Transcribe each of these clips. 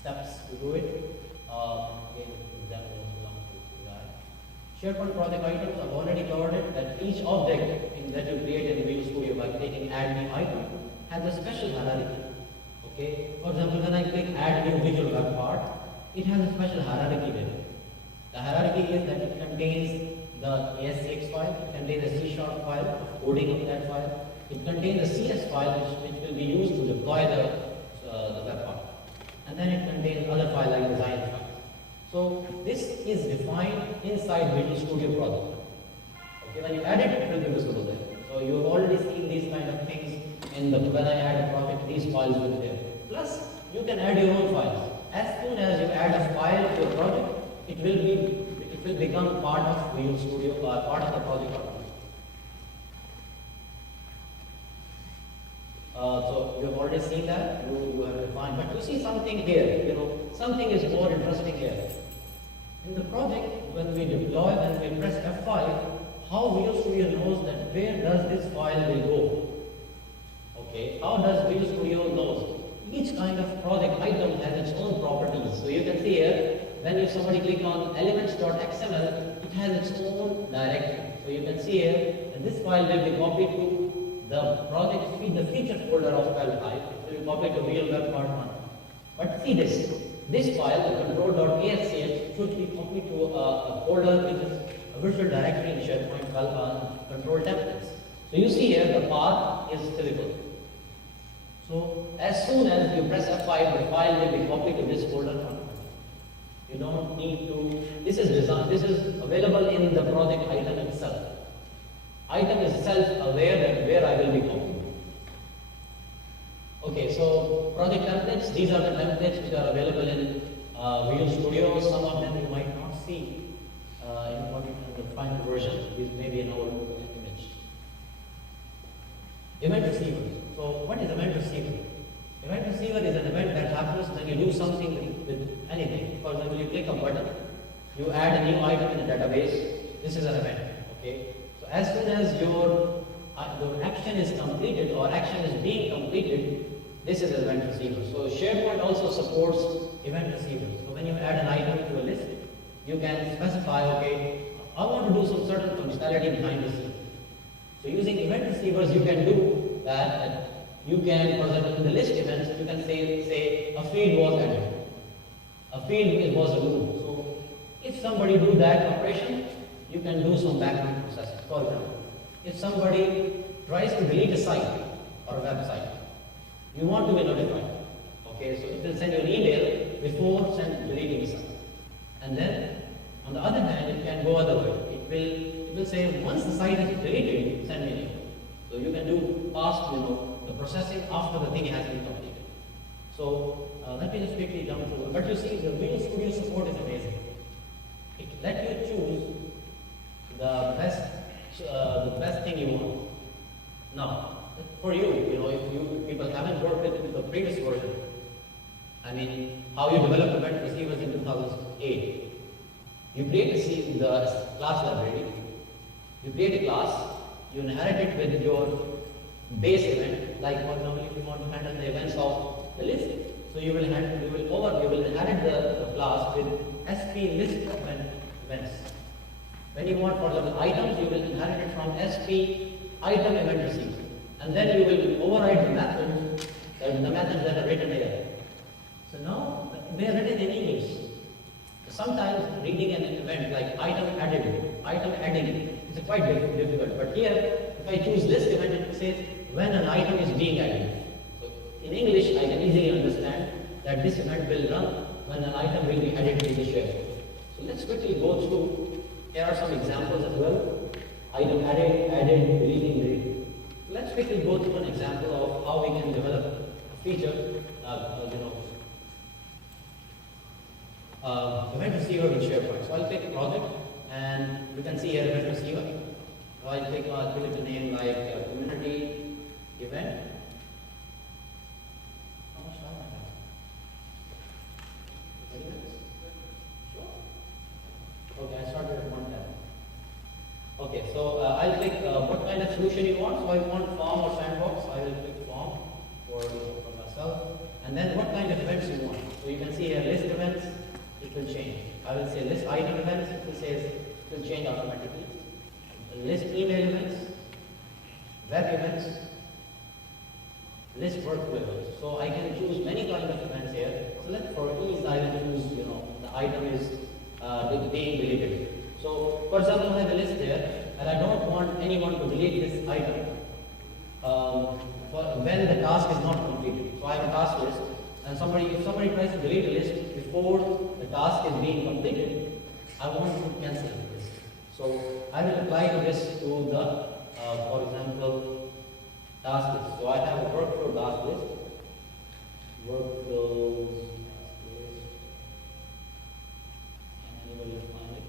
steps to do it. Again, that won't belong to that. SharePoint project items, I've already covered it, that each object that you create in Visual Studio by clicking add new item has a special hierarchy. Okay, for example, when I click add new visual web part, it has a special hierarchy there. The hierarchy is that it contains the ASCX file, it contains the C# file, coding of that file, it contains the CS file which will be used to deploy the web part, and then it contains other file like design file. So this is defined inside Visual Studio project. Okay, when you add it, it will be visible there. So you have already seen these kind of things in the when I add a project, these files will be there. Plus, you can add your own files. As soon as you add a file to your project, it will become part of Visual Studio, part of the project. So you have already seen that, you have defined, but you see something here, something is more interesting here. In the project, when we deploy, when we press F5, how Visual Studio knows that where does this file will go? Okay, how does Visual Studio knows? Each kind of project item has its own properties. So you can see here, when somebody click on elements.xml, it has its own directory. So you can see here, that this file will be copied to the project feed, the feature folder of file type. It will be copied to Visual Web Part 1. But see this file, the control.asch, should be copied to a folder which is a virtual directory in SharePoint called control templates. So you see here, the path is physical. So as soon as you press F5, the file will be copied to this folder. You don't need to, this is available in the project item itself. Item is self-aware that where I will be copying. Okay, so project templates, these are the templates which are available in Visual Studio. Some of them you might not see in the final version. This may be an old image. Event receivers. So what is event receiver? Event receiver is an event that happens when you do something with anything. For example, you click a button, you add a new item in the database. This is an event. Okay. So as soon as your action is completed or action is being completed, this is an event receiver. So SharePoint also supports event receivers. So when you add an item to a list, you can specify, okay, I want to do some certain functionality behind the scenes. So using event receivers, you can do that. You can, for example, in the list events, you can say a field was added, a field was removed. So if somebody do that operation, you can do some background processing. For example, if somebody tries to delete a site or a website, you want to be notified. Okay, so it will send you an email before deleting the site. And then, on the other hand, it can go other way. It will say, once the site is deleted, send me an email. So you can do past, the processing after the thing has been completed. So let me just quickly jump through. But you see, the Visual Studio support is amazing. It let you choose the best thing you want. Now, for you, if you people haven't worked with the previous version, I mean, how you develop event receivers in 2008. You create the class library. You create a class. You inherit it with your base event, like for example, if you want to handle the events of the list, so you will inherit the class with SP list events. When you want, for example, items, you will inherit it from SP item event receiver, and then you will override the methods that are written here. So now they are written in English. Sometimes reading an event like item adding is quite difficult. But here, if I choose list event, it says when an item is being added. So in English, I can easily understand that this event will run when an item will be added to the SharePoint. So let's quickly go through. Here are some examples as well. Item added, deleting. So let's quickly go through an example of how we can develop a feature, event receiver with SharePoint. So I'll pick project, and you can see here event receiver. So I'll give it a name like community event. How much time I have? 30 minutes? Sure. Okay, I started at 1:10. Okay, so I'll click what kind of solution you want. So I want form or sandbox. I will click form for myself. And then what kind of events you want. So you can see here list events, it will change. I will say list item events, it will change automatically. List email events, web events, list workflow events. So I can choose many kinds of events here. So let's for ease I will choose, the item is being deleted. So for example, I have a list here and I don't want anyone to delete this item when the task is not completed. So I have a task list and if somebody tries to delete a list before the task is being completed, I want to cancel this. So I will apply this to the, for example, task list. So I have a workflow task list. Workflows list. Can anybody find it?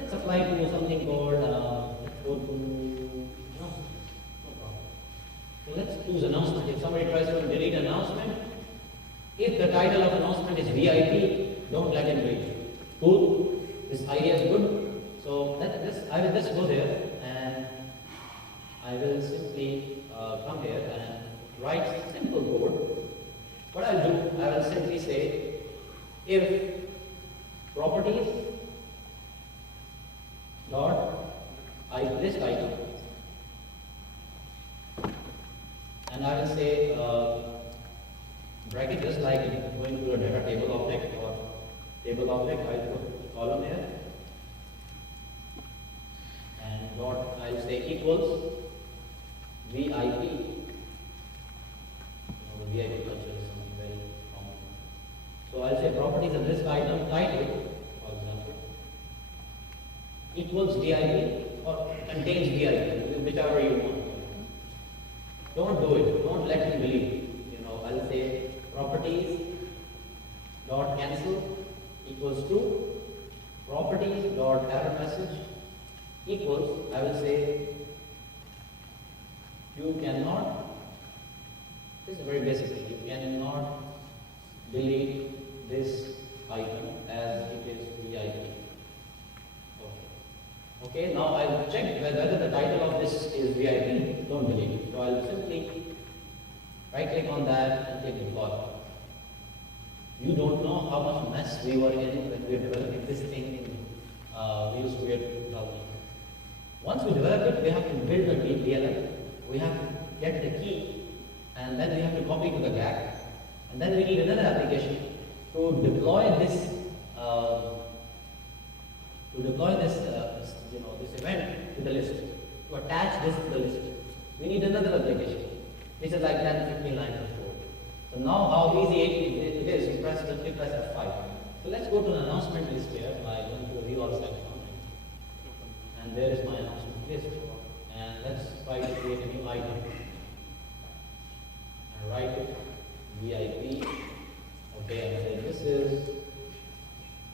Let's apply to something called, let's go to, no problem. So let's choose announcement. If somebody tries to delete announcement, if the title of announcement is VIP, don't let him delete it. Cool. This idea is good. So I will just go there and I will simply come here and write simple code. What I'll do, I will simply say if properties dot list item, and I will say bracket just like going to a data table object or table object. I'll put column here and dot I'll say equals VIP. The VIP culture is something very common. So I'll say properties of list item title, for example, equals VIP or contains VIP, whichever you want. Don't do it. Don't let him delete. I'll say properties dot cancel equals to properties dot error message equals, I will say you cannot, this is very basic thing, you cannot delete this item as it is VIP. Okay, now I'll check whether the title of this is VIP, don't delete it. So I'll simply right click on that and click deploy. You don't know how much mess we were in when we were developing this thing in Visual Studio 2000. Once we develop it, we have to build a DLL. We have to get the key and then we have to copy to the GAC. And then we need another application to deploy this this event to the list, to attach this to the list. We need another application, which is like 10, 15 lines of code. So now how easy it is, you press F5. So let's go to the announcement list here by going to the VS2010. And there is my announcement list. And let's try to create a new item. And write it VIP. Okay, and say this is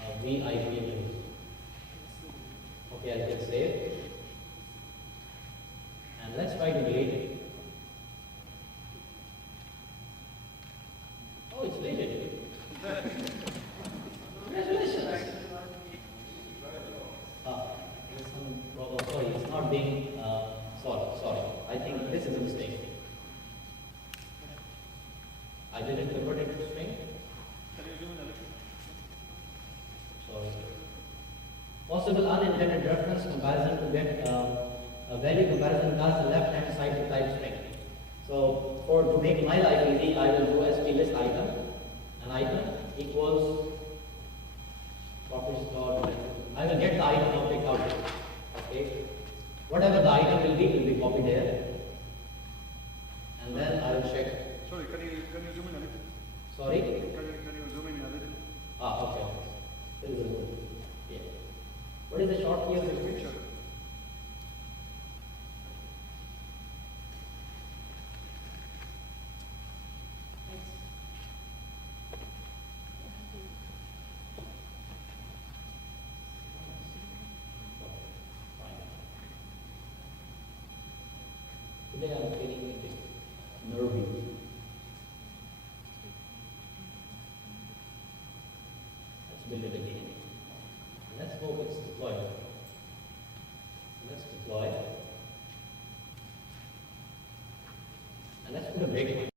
a VIP news. Okay, I'll click save. And let's try to delete it. Oh, it's deleted. Congratulations. There's some problem. Sorry, it's not being sorry. I think this is a mistake. I didn't convert it to string. Sorry. Possible unintended reference comparison to get a value comparison does the left hand side to type string. So to make my life easy, I will do list item. An item equals properties dot. I will get the item object out. Okay. Whatever the item will be copied here. And then I will check. Sorry, can you zoom in a little? Sorry? Can you zoom in a little? Okay. There is a loop. Yeah. What is the short key of the picture? Today I am feeling a bit nervy. Let's build it again. Let's hope it's deployed. Let's deploy. And let's put a breakpoint.